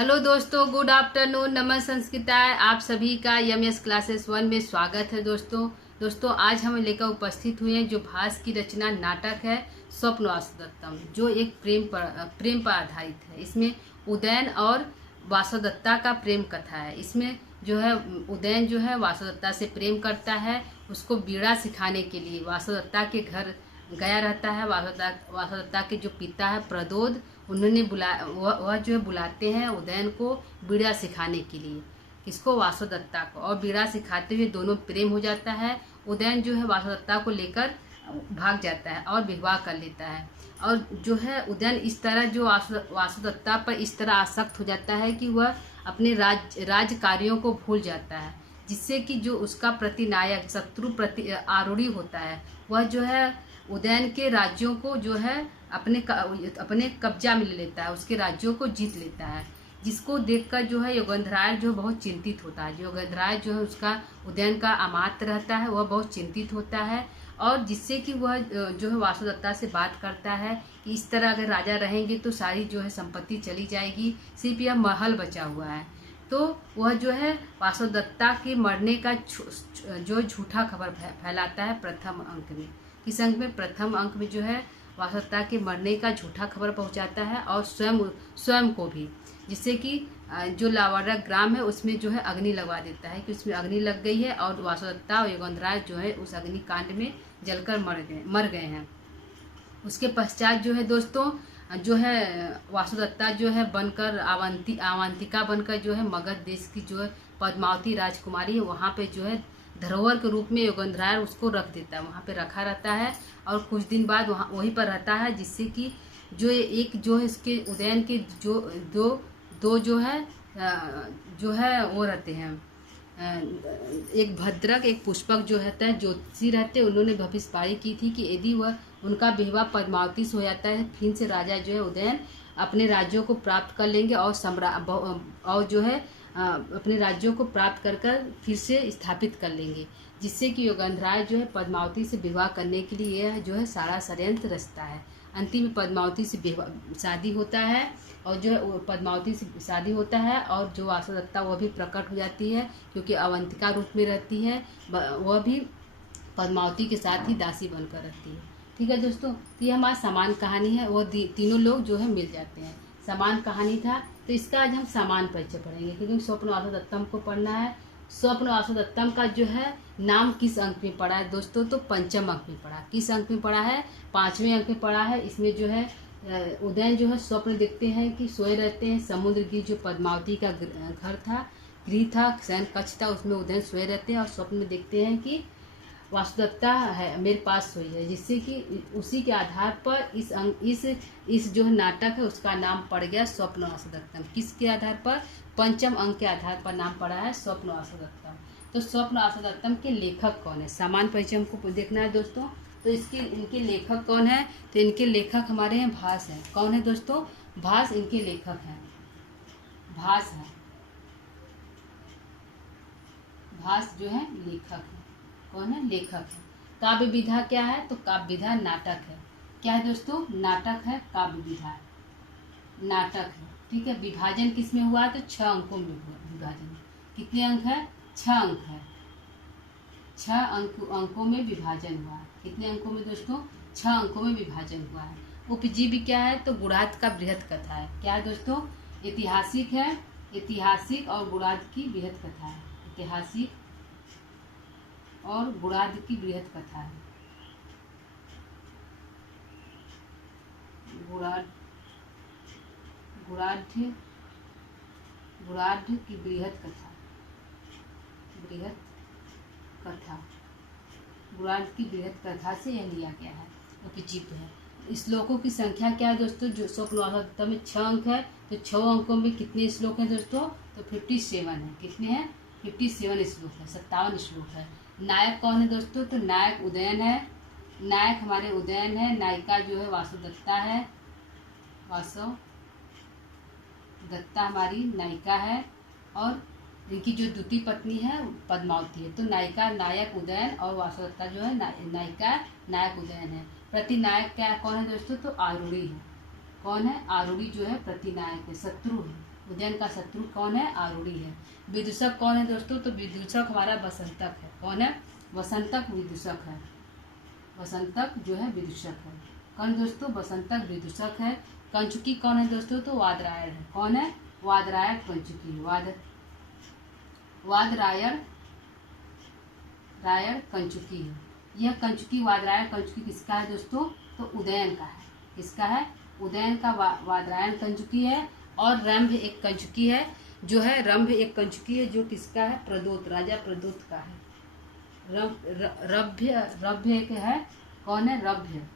Hello दोस्तों, good afternoon, नमः संस्कृताय। आप सभी का यमएस क्लासेस 1 में स्वागत है। दोस्तों आज हम लेकर उपस्थित हुए हैं जो भास की रचना नाटक है स्वप्न वासुदत्तम, जो एक प्रेम पर आधारित है। इसमें उदयन और वासुदत्ता का प्रेम कथा है। इसमें जो है उदयन जो है वासुदत्ता से प्रेम करता है, उसको बीड़ा सिखाने के लिए वासुदत्ता के घर गया रहता है। वासुदत्ता के जो पिता है प्रदोद, उन्होंने वह जो है बुलाते हैं उदयन को बीड़ा सिखाने के लिए, किसको, वासुदत्ता को। और बीड़ा सिखाते हुए दोनों प्रेम हो जाता है। उदयन जो है वासुदत्ता को लेकर भाग जाता है और विवाह कर लेता है। और जो है उदयन इस तरह जो वासुदत्ता पर इस तरह आसक्त हो जाता है कि वह अपने राज कार्यों को भूल जाता है, जिससे कि जो उसका प्रतिनायक शत्रु आरूढ़ी होता है, वह जो है उदयन के राज्यों को जो है अपने कब्जा में ले लेता है, उसके राज्यों को जीत लेता है। जिसको देखकर जो है योगेंद्राय जो बहुत चिंतित होता है। योगेंद्राय जो है उसका उदयन का अमात्य रहता है, वह बहुत चिंतित होता है। और जिससे कि वह जो है वासुदत्ता से बात करता है कि इस तरह अगर राजा रहेंगे तो सारी जो है संपत्ति चली जाएगी, सिर्फ यह महल बचा हुआ है। तो वह जो है वासुदत्ता के मरने का जो झूठा खबर फैलाता है प्रथम अंक में। किस अंक में? प्रथम अंक में जो है वासुदत्ता के मरने का झूठा खबर पहुंचाता है, और स्वयं को भी, जिससे कि जो लावाड़ा ग्राम है उसमें जो है अग्नि लगवा देता है कि उसमें अग्नि लग गई है, और वासुदत्ता और योगेंद्राय जो है उस अग्निकांड में जलकर मर गए हैं। उसके पश्चात जो है दोस्तों जो है वासुदत्ता जो है बनकर अवंतिका बनकर जो है मगध देश की जो है पद्मावती राजकुमारी है, वहाँ पे जो है धरोहर के रूप में योगेंद्राय उसको रख देता है, वहाँ पे रखा रहता है। और कुछ दिन बाद वहाँ वहीं पर रहता है, जिससे कि जो इसके उदयन के दो जो है वो रहते हैं, एक भद्रक एक पुष्पक जो रहता है, ज्योतिषी रहते हैं। उन्होंने भविष्यवाणी की थी कि यदि वह उनका विवाह पद्मावती से हो जाता है, फिर से राजा जो है उदयन अपने राज्यों को प्राप्त कर लेंगे और जो है अपने राज्यों को प्राप्त कर फिर से स्थापित कर लेंगे, जिससे कि योगेंद्राय जो है पद्मावती से विवाह करने के लिए यह जो है सारा षड्यंत्र रचता है। अंतिम में पद्मावती से शादी होता है, और जो है पद्मावती से शादी होता है, और जो वासुदत्ता वह भी प्रकट हो जाती है, क्योंकि अवंतिका रूप में रहती है, वह भी पद्मावती के साथ ही दासी बनकर रहती है। ठीक है दोस्तों, तो ये हमारी समान कहानी है। वो तीनों लोग जो है मिल जाते हैं, समान कहानी था। तो इसका आज हम समान परिचय पढ़ेंगे, क्योंकि स्वप्न वासुदत्तम को पढ़ना है। स्वप्न वासुदत्तम का जो है नाम किस अंक में पढ़ा है दोस्तों? तो पंचम अंक में पढ़ा। किस अंक में पढ़ा है? 5वें अंक में पढ़ा है। इसमें जो है उदयन जो है स्वप्न देखते हैं कि सोए रहते हैं। समुद्र की जो पद्मावती का घर था, गृह था, शयन कक्ष था, उसमें उदयन सोए रहते हैं और स्वप्न में देखते हैं कि वासुदत्ता है मेरे पास सोई है, जिससे कि उसी के आधार पर इस जो नाटक है उसका नाम पड़ गया स्वप्न वासुदत्तम। किसके आधार पर? पंचम अंक के आधार पर नाम पड़ा है स्वप्न वासुदत्तम। तो स्वप्न वासुदत्तम के लेखक कौन है? सामान्य परिचय हमको देखना है दोस्तों। तो इनके लेखक कौन है? तो इनके लेखक हमारे हैं भास हैं। कौन है दोस्तों? भास इनके लेखक हैं। भास है, भास जो है लेखक है। कौन है? लेखक है। काव्य विधा क्या है? तो काव्य विधा नाटक है। क्या है दोस्तों? नाटक है, काव्य विधा नाटक है। ठीक है। विभाजन किसमें हुआ? तो 6 अंकों में हुआ विभाजन। कितने अंक है? 6 अंक है। 6 अंकों में विभाजन हुआ है। कितने अंकों में दोस्तों? 6 अंकों में विभाजन हुआ है। उपजीवी क्या है? तो गुणाद का बृहद कथा है। क्या है दोस्तों? ऐतिहासिक है, ऐतिहासिक और गुणाद की बृहद कथा है। ऐतिहासिक और गुणाद की बृहद कथा है। गुणाढ़ की बृहद कथा, गुणाढ़ की बृहद कथा से यह लिया गया है, उपजीव्य है। श्लोकों की संख्या क्या है दोस्तों? जो स्वप्न वासुदत्तम में 6 अंक है, तो 6 अंकों में कितने श्लोक हैं दोस्तों? तो 57 है। कितने हैं? 57 श्लोक है, 57 श्लोक है। नायक कौन है दोस्तों? तो नायक उदयन है। नायक हमारे उदयन है। नायिका जो है वासुदत्ता है। वासुदत्ता हमारी नायिका है, और इनकी जो द्वितीय पत्नी है पद्मावती है। तो नायक उदयन, और वासुदत्ता जो है नायिका नायक उदयन है। प्रतिनायक क्या कौन है दोस्तों? तो आरूढ़ी है। कौन है? आरूढ़ी जो है प्रतिनायक है, शत्रु है। उदयन का शत्रु कौन है? आरूढ़ी है। विदूषक कौन है दोस्तों? तो विदूषक हमारा वसंतक है। कौन है? वसंतक विदूषक है। वसंतक जो है विदूषक है। कौन दोस्तों? वसंतक विदूषक है। कंचुकी कौन है दोस्तों? तो वादरायण है। कौन है? वादरायण कंचुकी। वादरायण कंचुकी है। यह कंचुकी वादरायण कंचुकी किसका है दोस्तों? तो उदयन का है। किसका है? उदयन का वादरायण कंचुकी है। और रंभ एक कंचुकी है, जो है रंभ एक कंचुकी है, जो किसका है? प्रदोत, राजा प्रदोत का है। रभ्य एक है। कौन है? रभ्य।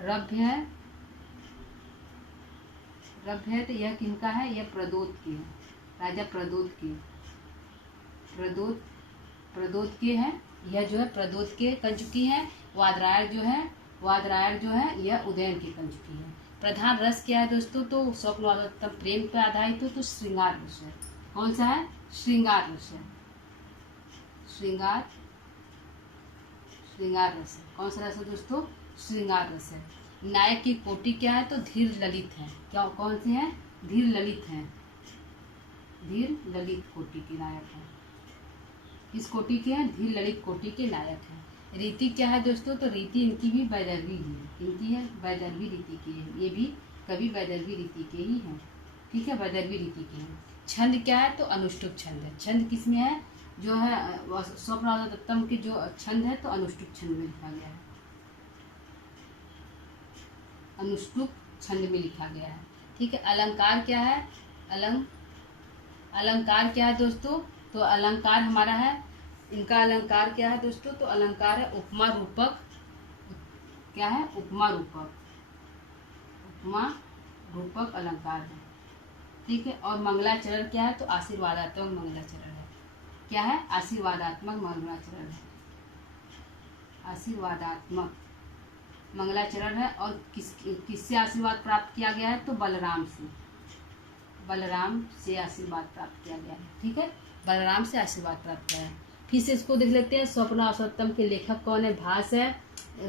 रभ्य है तो यह किनका है? यह प्रदोत की है, राजा प्रदोत की। प्रदोत के हैं। यह जो है प्रदोत के कंचुकी है। वादरायण जो है यह उदयन की कंचुकी है। प्रधान रस क्या है दोस्तों? तो स्वप्नवासोत्तम प्रेम पर आधारित हो तो श्रृंगार रस है। कौन सा है? श्रृंगार रस है। श्रृंगार रस है। कौन सा रस है दोस्तों? श्रृंगार रस है। नायक की कोटि क्या है? तो धीर ललित है। क्या कौन सी है? धीर ललित है। धीर ललित कोटि के नायक है। किस कोटि के हैं? धीर ललित कोटि के नायक हैं। रीति क्या है दोस्तों? तो रीति इनकी भी वैदर्भी ही है। इनकी है वैदर्भी रीति की है। ये भी कवि वैदर्भी रीति के ही हैं। ठीक है, वैदर्भी रीति के हैं। छंद क्या है? तो अनुष्टुप छंद है। छंद किसमें है? जो है स्वप्नवासोत्तम के जो छंद है तो अनुष्टुप छंद में लिखा गया है। अनुष्टुप छंद में लिखा गया है। ठीक है। अलंकार क्या है? अलंकार क्या है दोस्तों? तो अलंकार हमारा है, इनका अलंकार क्या है दोस्तों? तो अलंकार है उपमा रूपक। क्या है? उपमा रूपक अलंकार है। ठीक है। और मंगलाचरण क्या है? तो आशीर्वादात्मक मंगलाचरण है। क्या है? आशीर्वादात्मक मंगलाचरण है। आशीर्वादात्मक मंगलाचरण है। और किससे आशीर्वाद प्राप्त किया गया है? तो बलराम से आशीर्वाद प्राप्त किया गया है। ठीक है, बलराम से आशीर्वाद प्राप्त किया है। फिर से इसको देख लेते हैं। स्वप्नवासोत्तम के लेखक कौन है? भास है।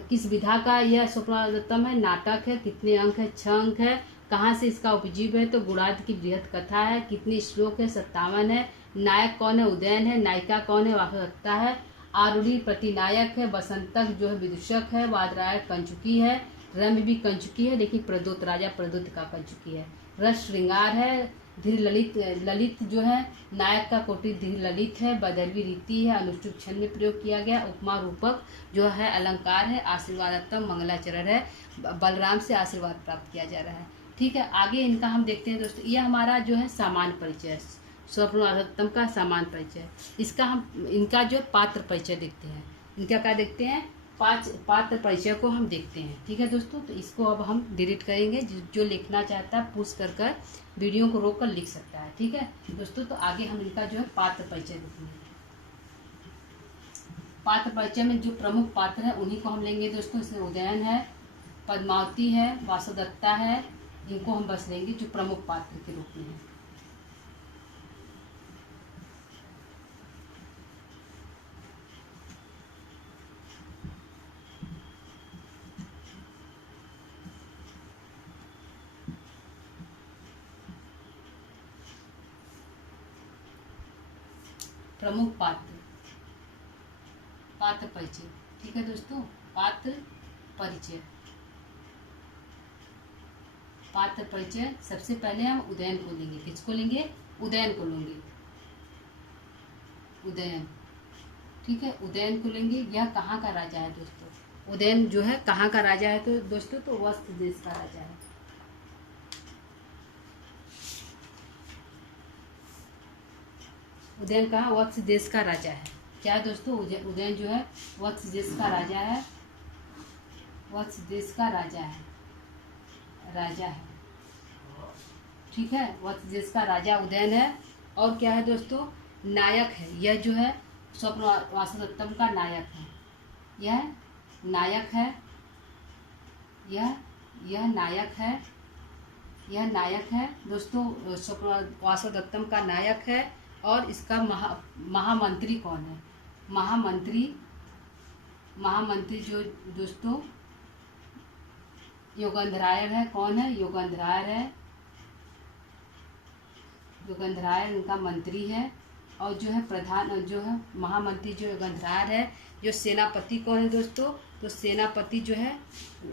किस विधा का यह स्वप्नवासोत्तम है? नाटक है। कितने अंक है? 6 अंक है। कहाँ से इसका उपजीव है? तो गुणाद की बृहत कथा है। कितने श्लोक है? 57 है। नायक कौन है? उदयन है। नायिका कौन है? वासवदत्ता है। आरूढ़ी प्रतिनायक है। बसंतक जो है विदूषक है। वादरायण कंचुकी है। रंभ भी कंचुकी है, लेकिन प्रदोत, राजा प्रदोत का कंचुकी है। रस श्रृंगार है। धीर ललित जो है नायक का कोटि धीर ललित है। वैदर्भी रीति है। अनुष्टुप छंद में प्रयोग किया गया। उपमा रूपक जो है अलंकार है। आशीर्वादात्मक मंगलाचरण है। बलराम से आशीर्वाद प्राप्त किया जा रहा है। ठीक है, आगे इनका हम देखते हैं दोस्तों। यह हमारा जो है सामान्य परिचय, स्वप्नवासोत्तम का सामान्य परिचय। इनका जो पात्र परिचय देखते हैं। इनका क्या देखते हैं? पात्र परिचय को हम देखते हैं। ठीक है दोस्तों, तो इसको अब हम डिलीट करेंगे। जो लिखना चाहता है पुश कर वीडियो को रोक कर लिख सकता है। ठीक है दोस्तों, तो आगे हम इनका जो है पात्र परिचय देखेंगे। पात्र परिचय में जो प्रमुख पात्र है उन्हीं को हम लेंगे दोस्तों। इसमें उदयन है, पद्मावती है, वासवदत्ता है। इनको हम बस लेंगे जो प्रमुख पात्र के रूप में है। प्रमुख पात्र परिचय। ठीक है दोस्तों, पात्र परिचय सबसे पहले हम उदयन को लेंगे। किसको लेंगे? उदयन को लेंगे। उदयन, ठीक है, उदयन को लेंगे। यह कहाँ का राजा है दोस्तों? उदयन जो है कहाँ का राजा है तो दोस्तों? तो वत्स देश का राजा है। उदयन कहाँ? वत्स देश का राजा है। क्या दोस्तों? उदयन जो है वत्स देश का राजा है। वत्स देश का राजा है। ठीक है, वत्स देश का राजा उदयन है। और क्या है दोस्तों? नायक है। यह जो है स्वप्नवासोत्तम का नायक है। यह नायक है। यह नायक है दोस्तों। स्वप्नवासोत्तम का नायक है। और इसका महामंत्री कौन है? महामंत्री जो दोस्तों योगंधरायर है। कौन है? योगंधरायर है। योगंधरायर इनका मंत्री है। और जो है प्रधान, जो है महामंत्री जो योगंधरायर है। जो सेनापति कौन है दोस्तों? तो सेनापति जो है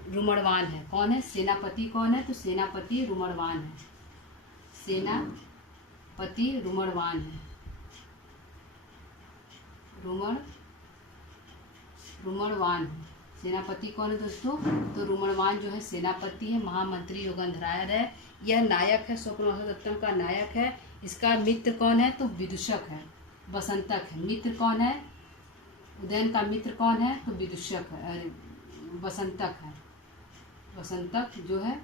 रुमड़वान है। कौन है? सेनापति कौन है? तो सेनापति रुमड़वान है। सेनापति रुमड़वान है। रुमड़वान है। सेनापति कौन है दोस्तों? तो रुमड़वान जो है सेनापति है। महामंत्री योगंधरायर है। यह नायक है, स्वप्नवासोदत्तम का नायक है। इसका मित्र कौन है? तो विदूषक है, वसंतक है। मित्र कौन है? उदयन का मित्र कौन है? तो विदूषक है, वसंतक है। वसंतक जो है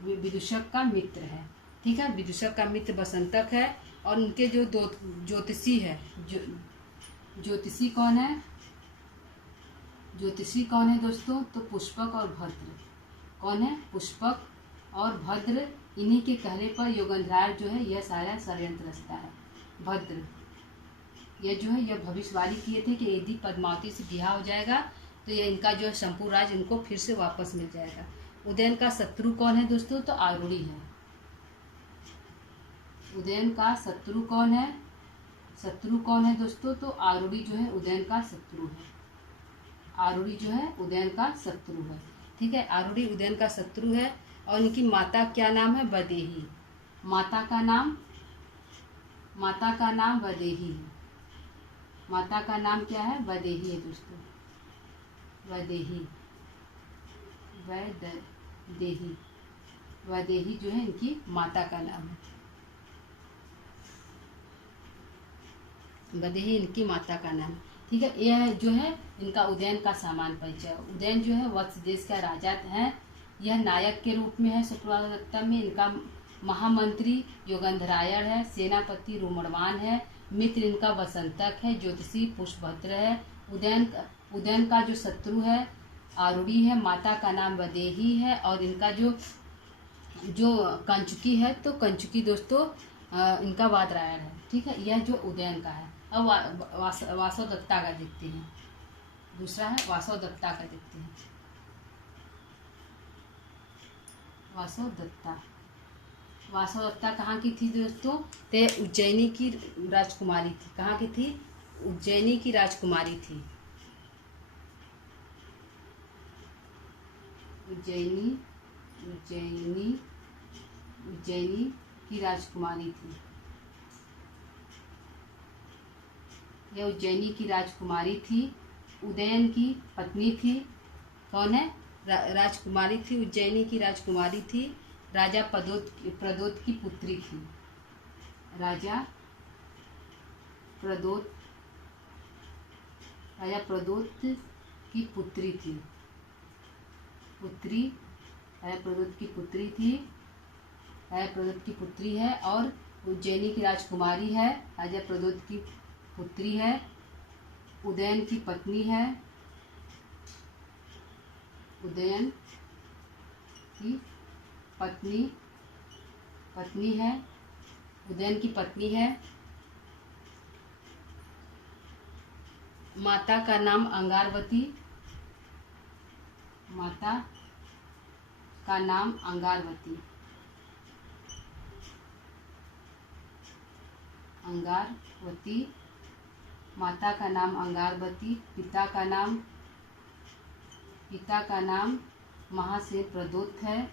विदूषक का मित्र है। ठीक है, विदूषक का मित्र वसंतक है। और उनके जो दो ज्योतिषी है, ज्योतिषी कौन है? ज्योतिषी कौन है दोस्तों? तो पुष्पक और भद्र। कौन है? पुष्पक और भद्र। इन्हीं के कहने पर योगंधरायर जो है यह सारा षड्यंत्र रचता है। भद्र यह जो है यह भविष्यवाणी किए थे कि यदि पद्मावती से ब्याह हो जाएगा तो यह इनका जो है संपूर्ण राज इनको फिर से वापस मिल जाएगा। उदयन का शत्रु कौन है दोस्तों? तो आरूढ़ी है। उदयन का शत्रु कौन है? शत्रु कौन है दोस्तों? तो आरूढ़ी जो है उदयन का शत्रु है। आरूढ़ी जो है उदयन का शत्रु है। ठीक है, आरूढ़ी उदयन का शत्रु है। और इनकी माता क्या नाम है? वैदेही। माता का नाम वैदेही है। माता का नाम क्या है? वैदेही है दोस्तों। वैदेही जो है इनकी माता का नाम है। वैदेही इनकी माता का नाम है। ठीक है, यह जो है इनका उदयन का सामान्य परिचय। उदयन जो है वत्स देश का राजा है। यह नायक के रूप में है स्वप्नवासोदत्तम में। इनका महामंत्री योगंधरायर है। सेनापति रुमड़वान है। मित्र इनका वसंतक है। ज्योतिषी पुष्पभद्र है। उदयन का जो शत्रु है आरूढ़ी है। माता का नाम वैदेही है। और इनका जो कंचुकी है, तो कंचुकी दोस्तों इनका वादरायर है। ठीक है, यह जो उदयन का है। अब वासवदत्ता का देखते हैं। दूसरा है वासवदत्ता का देखते हैं। वासवदत्ता कहाँ की थी दोस्तों? ते उज्जैनी की राजकुमारी थी। कहाँ की थी? उज्जैनी की राजकुमारी थी। उज्जैनी की राजकुमारी थी। यह उज्जैनी की राजकुमारी थी। उदयन की पत्नी थी। कौन है? राजकुमारी थी। उज्जैनी की राजकुमारी थी। राजा प्रदोत की पुत्री थी। राजा प्रदोत की पुत्री थी। राजा प्रदोत की पुत्री थी। राजा प्रदोत की पुत्री है। और उज्जैनी की राजकुमारी है। राजा प्रदोत की पुत्री है। उदयन की पत्नी है। उदयन की पत्नी है। उदयन की पत्नी है। माता का नाम अंगारवती। माता का नाम अंगारवती। माता का नाम अंगारवती। पिता का नाम महासेन प्रदोत है।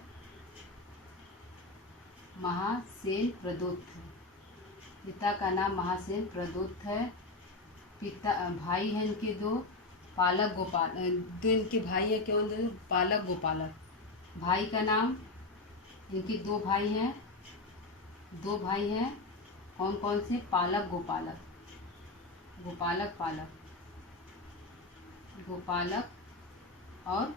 पिता का नाम महासेन प्रदोत है। भाई हैं इनके दो, पालक गोपाल। दो इनके भाई हैं, कौन? पालक गोपालक। भाई का नाम, इनके दो भाई हैं। कौन कौन से? पालक गोपालक। गोपालक और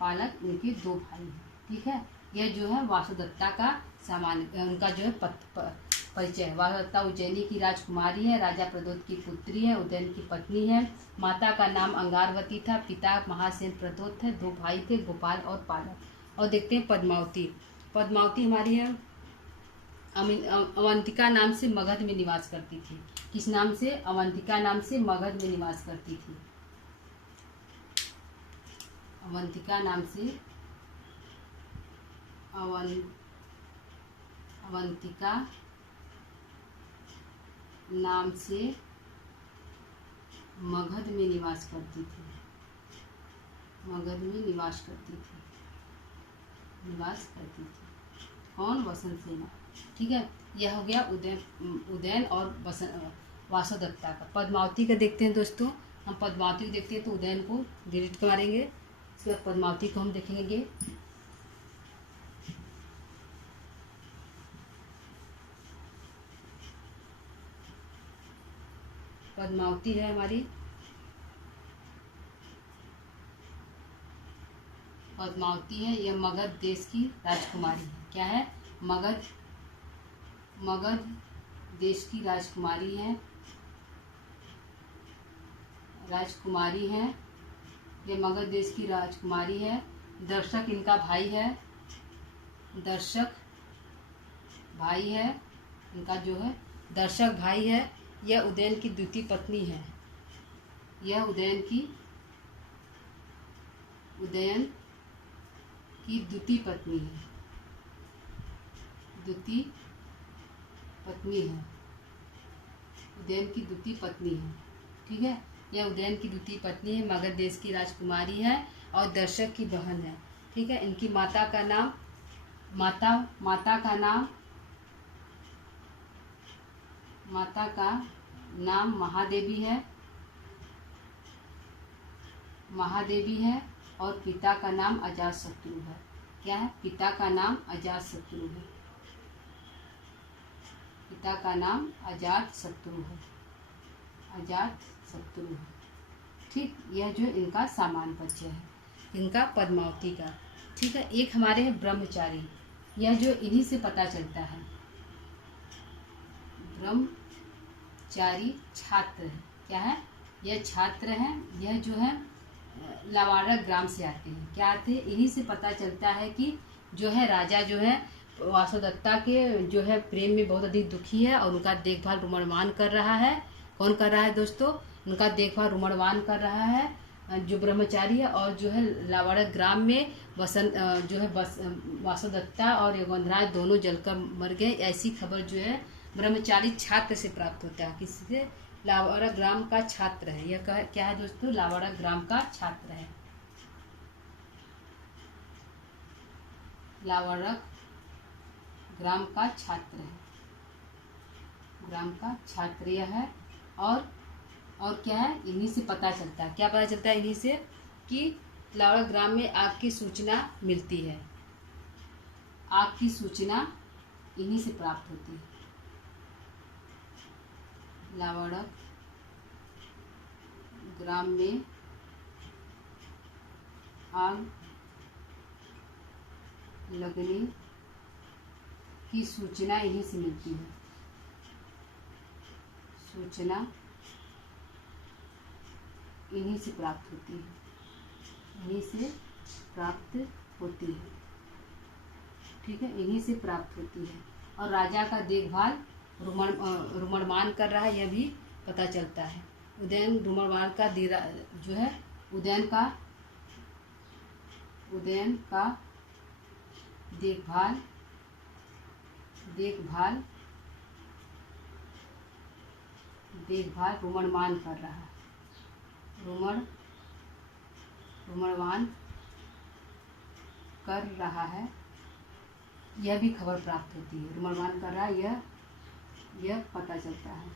पालक इनके दो भाई हैं। ठीक है, यह जो है वासवदत्ता का सामान्य उनका जो है परिचय है। वासवदत्ता उज्जैनी की राजकुमारी है। राजा प्रदोत की पुत्री है। उदयन की पत्नी है। माता का नाम अंगारवती था। पिता महासेन प्रदोत थे। दो भाई थे, गोपाल और पालक। और देखते हैं पद्मावती। पद्मावती हमारी है अवंतिका नाम से मगध में निवास करती थी। किस नाम से? अवंतिका नाम से मगध में निवास करती थी। अवंतिका नाम से अवंतिका नाम से मगध में निवास करती थी। मगध में निवास करती थी। कौन? वसंत सेना। ठीक है, यह हो गया उदयन और वासोदत्ता का। पद्मावती का देखते हैं दोस्तों। हम पद्मावती को देखते हैं तो उदयन को डिलीट मारेंगे, इसके बाद पद्मावती को हम देखेंगे। पद्मावती है हमारी, पद्मावती है, यह मगध देश की राजकुमारी है। क्या है? मगध देश की राजकुमारी है। ये मगध देश की राजकुमारी है। दर्शक इनका भाई है। इनका जो है दर्शक भाई है। यह उदयन की द्वितीय पत्नी है। उदयन की द्वितीय पत्नी है। उदयन की द्वितीय पत्नी है। ठीक है, यह उदयन की द्वितीय पत्नी है, मगध देश की राजकुमारी है और दर्शक की बहन है। ठीक है, इनकी माता का नाम महादेवी है और पिता का नाम अजातशत्रु है। क्या है? पिता का नाम अजातशत्रु है। ठीक, यह जो इनका सामान्य परिचय है, इनका पद्मावती का। ठीक है, एक हमारे हैं ब्रह्मचारी। यह जो इन्हीं से पता चलता है। ब्रह्मचारी छात्र है। क्या है? यह छात्र हैं। यह जो है लावारक ग्राम से आते हैं। क्या आते हैं? इन्हीं से पता चलता है कि जो है राजा जो है वासोदत्ता के जो है प्रेम में बहुत अधिक दुखी है और उनका देखभाल रुमणवान कर रहा है। कौन कर रहा है दोस्तों? उनका देखभाल रुमणवान कर रहा है जो ब्रह्मचारी है। और जो है लावारक ग्राम में वासोदत्ता और यौवनराज दोनों जलकर मर गए। ऐसी खबर जो है ब्रह्मचारी छात्र से प्राप्त होता है। किससे? लावारक ग्राम का छात्र है। यह क्या है दोस्तों? लावारक ग्राम का छात्र है। लावारक ग्राम का छात्र यह है। और क्या है? इन्हीं से पता चलता है। क्या पता चलता है? इन्हीं से कि लावारक ग्राम में आग की सूचना मिलती है। आग की सूचना इन्हीं से प्राप्त होती है। लावारक ग्राम में आग लगने की सूचना इन्हीं से मिलती है। सूचना इन्हीं से प्राप्त होती है। ठीक है, इन्हीं से प्राप्त होती है। और राजा का देखभाल रुमणवान कर रहा है, यह भी पता चलता है। उदयन रुमणवान का जो है उदयन का देखभाल रुमणवान कर रहा है। रुमणवान कर रहा है, यह भी खबर प्राप्त होती है। रुमणवान कर रहा है, यह पता चलता है।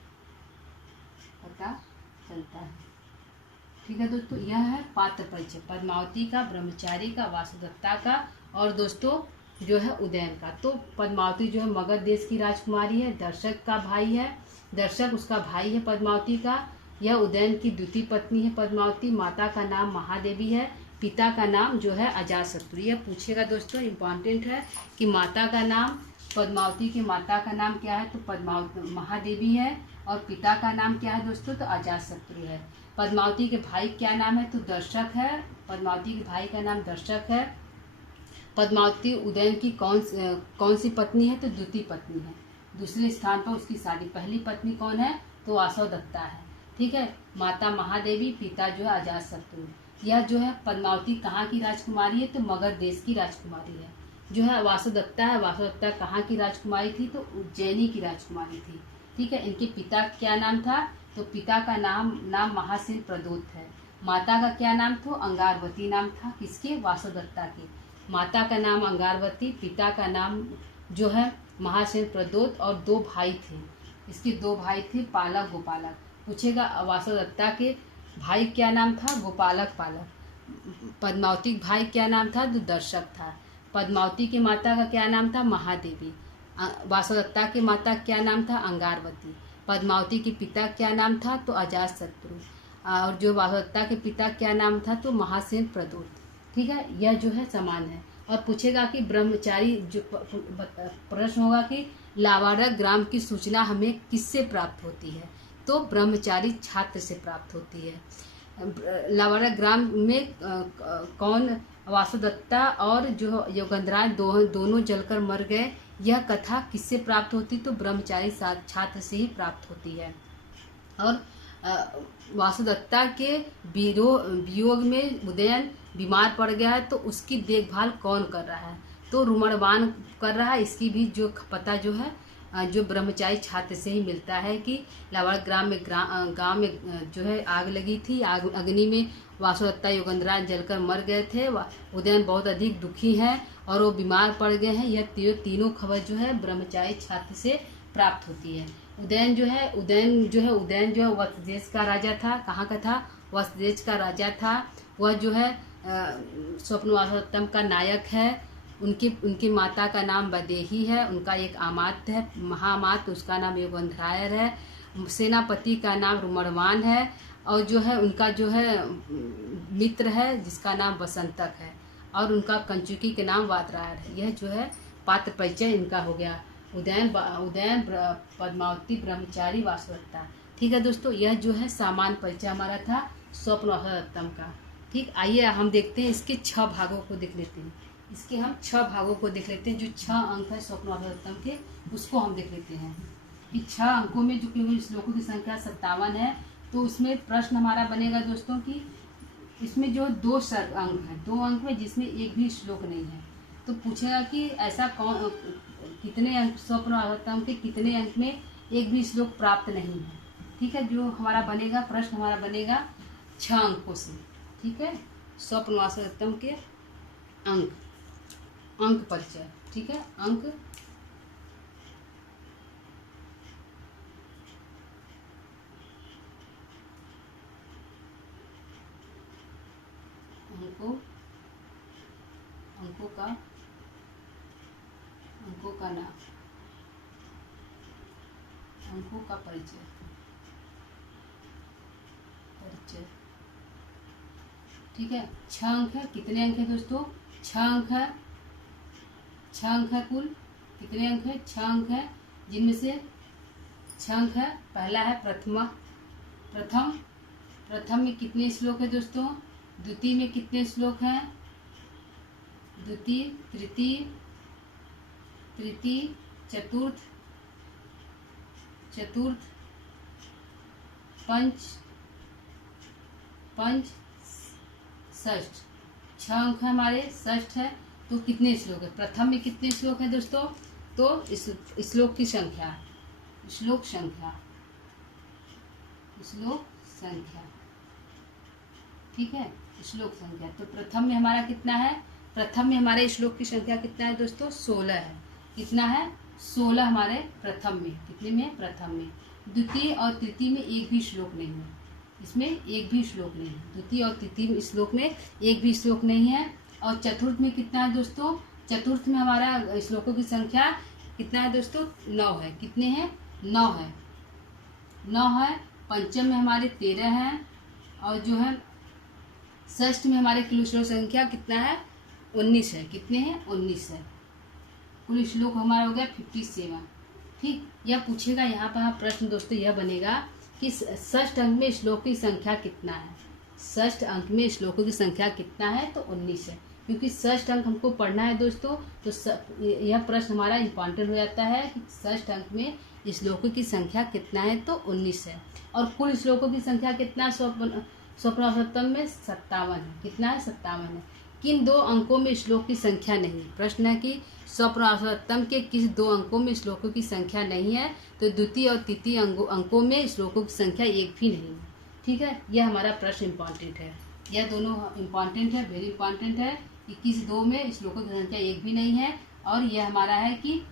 ठीक है दोस्तों, यह है पात्र परिचय पद्मावती का, ब्रह्मचारी का, वासुदत्ता का और दोस्तों जो है उदयन का। तो पद्मावती जो है मगध देश की राजकुमारी है। दर्शक का भाई है। दर्शक उसका भाई है पद्मावती का। यह उदयन की द्वितीय पत्नी है पद्मावती। माता का नाम महादेवी है। पिता का नाम जो है अजातशत्रु। यह पूछेगा दोस्तों, इम्पॉर्टेंट है कि माता का नाम, पद्मावती की माता का नाम क्या है? तो पद्मावती महादेवी है। और पिता का नाम क्या है दोस्तों? तो अजातशत्रु है। पद्मावती के भाई क्या नाम है? तो दर्शक है। पद्मावती के भाई का नाम दर्शक है। पद्मावती उदयन की कौन सी पत्नी है? तो द्वितीय पत्नी है। दूसरे स्थान पर उसकी शादी। पहली पत्नी कौन है? तो वासवदत्ता है। ठीक है, माता महादेवी, पिता जो है अजातशत्रु। यह जो है पद्मावती कहाँ की राजकुमारी है, तो मगध देश की राजकुमारी है। जो है वासुदत्ता है, वासुदत्ता कहाँ की राजकुमारी थी, तो उज्जैनी की राजकुमारी थी। ठीक है। इनके पिता का क्या नाम था, तो पिता का नाम महासेन प्रदोत है। माता का क्या नाम था, अंगारवती नाम था। किसके, वासुदत्ता के। माता का नाम अंगारवती, पिता का नाम जो है महासेन प्रदोत, और 2 भाई थे। इसके 2 भाई थे, पालक गोपालक। पूछेगा वासुदत्ता के भाई क्या नाम था, गोपालक पालक। पद्मावती भाई क्या नाम था, दुर्दर्शक था। पद्मावती की माता का क्या नाम था, महादेवी। वासुदत्ता की माता क्या नाम था, अंगारवती। पद्मावती के पिता क्या नाम था, तो अजातशत्रु। और जो वासुदत्ता के पिता क्या नाम था, तो महासेन प्रदोत। ठीक है। यह जो है समान है। और पूछेगा कि ब्रह्मचारी, जो प्रश्न होगा कि लावारक ग्राम की सूचना हमें किससे प्राप्त होती है, तो ब्रह्मचारी छात्र से प्राप्त होती है। लावारक ग्राम में कौन, वासुदत्ता और जो योगेंद्राज दोनों जलकर मर गए, यह कथा किससे प्राप्त होती, तो ब्रह्मचारी छात्र से ही प्राप्त होती है। और वासुदत्ता के वियोग में उदयन बीमार पड़ गया है, तो उसकी देखभाल कौन कर रहा है, तो रुमड़वान कर रहा है। इसकी भी जो पता जो है जो ब्रह्मचारी छात्र से ही मिलता है कि लावारक गांव में जो है आग लगी थी। अग्नि में वासुदत्ता योगेंद्राज जलकर मर गए थे। उदयन बहुत अधिक दुखी हैं और वो बीमार पड़ गए हैं। यह तीनों खबर जो है ब्रह्मचारी छात्र से प्राप्त होती है। उदयन जो है वत्स देश का राजा था। कहाँ का था, वत्स देश का राजा था। वह जो है स्वप्नवासोत्तम का नायक है। उनकी माता का नाम वैदेही है। उनका एक अमात्य है, महामात्य, उसका नाम योगेंद्रायर है। सेनापति का नाम रुमड़वान है। और जो है उनका जो है मित्र है जिसका नाम वसंतक है। और उनका कंचुकी के नाम वातरायर है। यह जो है पात्र परिचय इनका हो गया। उदयन पद्मावती, ब्रह्मचारी, वासुदत्ता। ठीक है दोस्तों, यह जो है सामान्य परिचय हमारा था स्वप्नवासोत्तम का। ठीक, आइए हम देखते हैं इसके 6 भागों को देख लेते हैं। इसके हम 6 भागों को देख लेते हैं। जो 6 अंक है स्वप्नवासोत्तम के, उसको हम देख लेते हैं कि 6 अंकों में जो कि श्लोकों की संख्या 57 है। तो उसमें प्रश्न हमारा बनेगा दोस्तों कि इसमें जो 2 अंक है, 2 अंक में जिसमें एक भी श्लोक नहीं है, तो पूछेगा कि ऐसा कौन, कितने अंक स्वप्नवासोत्तम के कितने अंक में एक भी श्लोक प्राप्त नहीं है। ठीक है, जो हमारा बनेगा प्रश्न हमारा बनेगा 6 अंकों से। ठीक है, स्वप्नवासोत्तम के अंक परिचय। ठीक है, अंकों का नाम, अंकों का परिचय। ठीक है, 6 अंक है। कितने अंक है दोस्तों, 6 अंक है। 6 अंक है कुल। कितने अंक है, 6 अंक है, जिनमें से 6 अंक है। पहला है प्रथम में कितने श्लोक है दोस्तों, द्वितीय में कितने श्लोक हैं, द्वितीय, तृतीय, चतुर्थ, पंच, षष्ठ। 6 अंक है हमारे। षष्ठ है तो कितने श्लोक है, प्रथम में कितने श्लोक है दोस्तों, तो श्लोक की संख्या, श्लोक संख्या। ठीक है, श्लोक संख्या। तो प्रथम में हमारा कितना है, प्रथम में हमारे श्लोक की संख्या कितना है दोस्तों, 16 है। कितना है, 16 हमारे प्रथम में। कितने में, प्रथम में। द्वितीय और तृतीय में एक भी श्लोक नहीं है। इसमें एक भी श्लोक नहीं है। द्वितीय और तृतीय श्लोक में एक भी श्लोक नहीं है। और चतुर्थ में कितना है दोस्तों, चतुर्थ में हमारा श्लोकों की संख्या कितना है दोस्तों, 9 है। कितने हैं, 9 है। 9 है। पंचम में हमारे 13 हैं। और जो है षष्ठ में हमारे कुल श्लोक संख्या कितना है, 19 है। कितने हैं, 19 है। कुल श्लोक हमारा हो गया 57। ठीक, यह पूछेगा यहाँ पर प्रश्न दोस्तों यह बनेगा कि षष्ठ अंक में श्लोक की संख्या कितना है। षष्ठ अंक में श्लोकों की संख्या कितना है, तो 19 है। क्योंकि षष्ठ अंक हमको पढ़ना है दोस्तों, तो यह प्रश्न हमारा इम्पॉर्टेंट हो जाता है कि षष्ठ अंक में श्लोकों की संख्या कितना है, तो 19 है। और कुल श्लोकों की संख्या कितना है स्वप्न में 57 है। कितना है? 57 है। किन दो अंकों में श्लोक की संख्या नहीं? प्रश्न है कि स्वप्न के किस दो अंकों में श्लोकों की संख्या नहीं है? तो द्वितीय और तृतीय अंकों में श्लोकों की संख्या एक भी नहीं है। ठीक है, यह हमारा प्रश्न इम्पॉर्टेंट है। यह दोनों इम्पॉर्टेंट है, वेरी इम्पॉर्टेंट है कि किस दो में श्लोकों की संख्या एक भी नहीं है। और यह हमारा है कि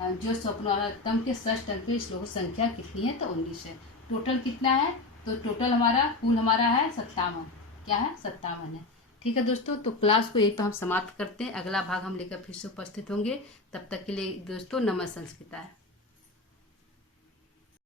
जो स्वप्नोत्तम के षष्ठ अंक के श्लोक संख्या कितनी है? तो 19 है। टोटल कितना है? तो टोटल हमारा कुल हमारा है 57। क्या है? 57 है। ठीक है दोस्तों, तो क्लास को यही पर हम समाप्त करते हैं। अगला भाग हम लेकर फिर से उपस्थित होंगे। तब तक के लिए दोस्तों नमः संस्कृताय।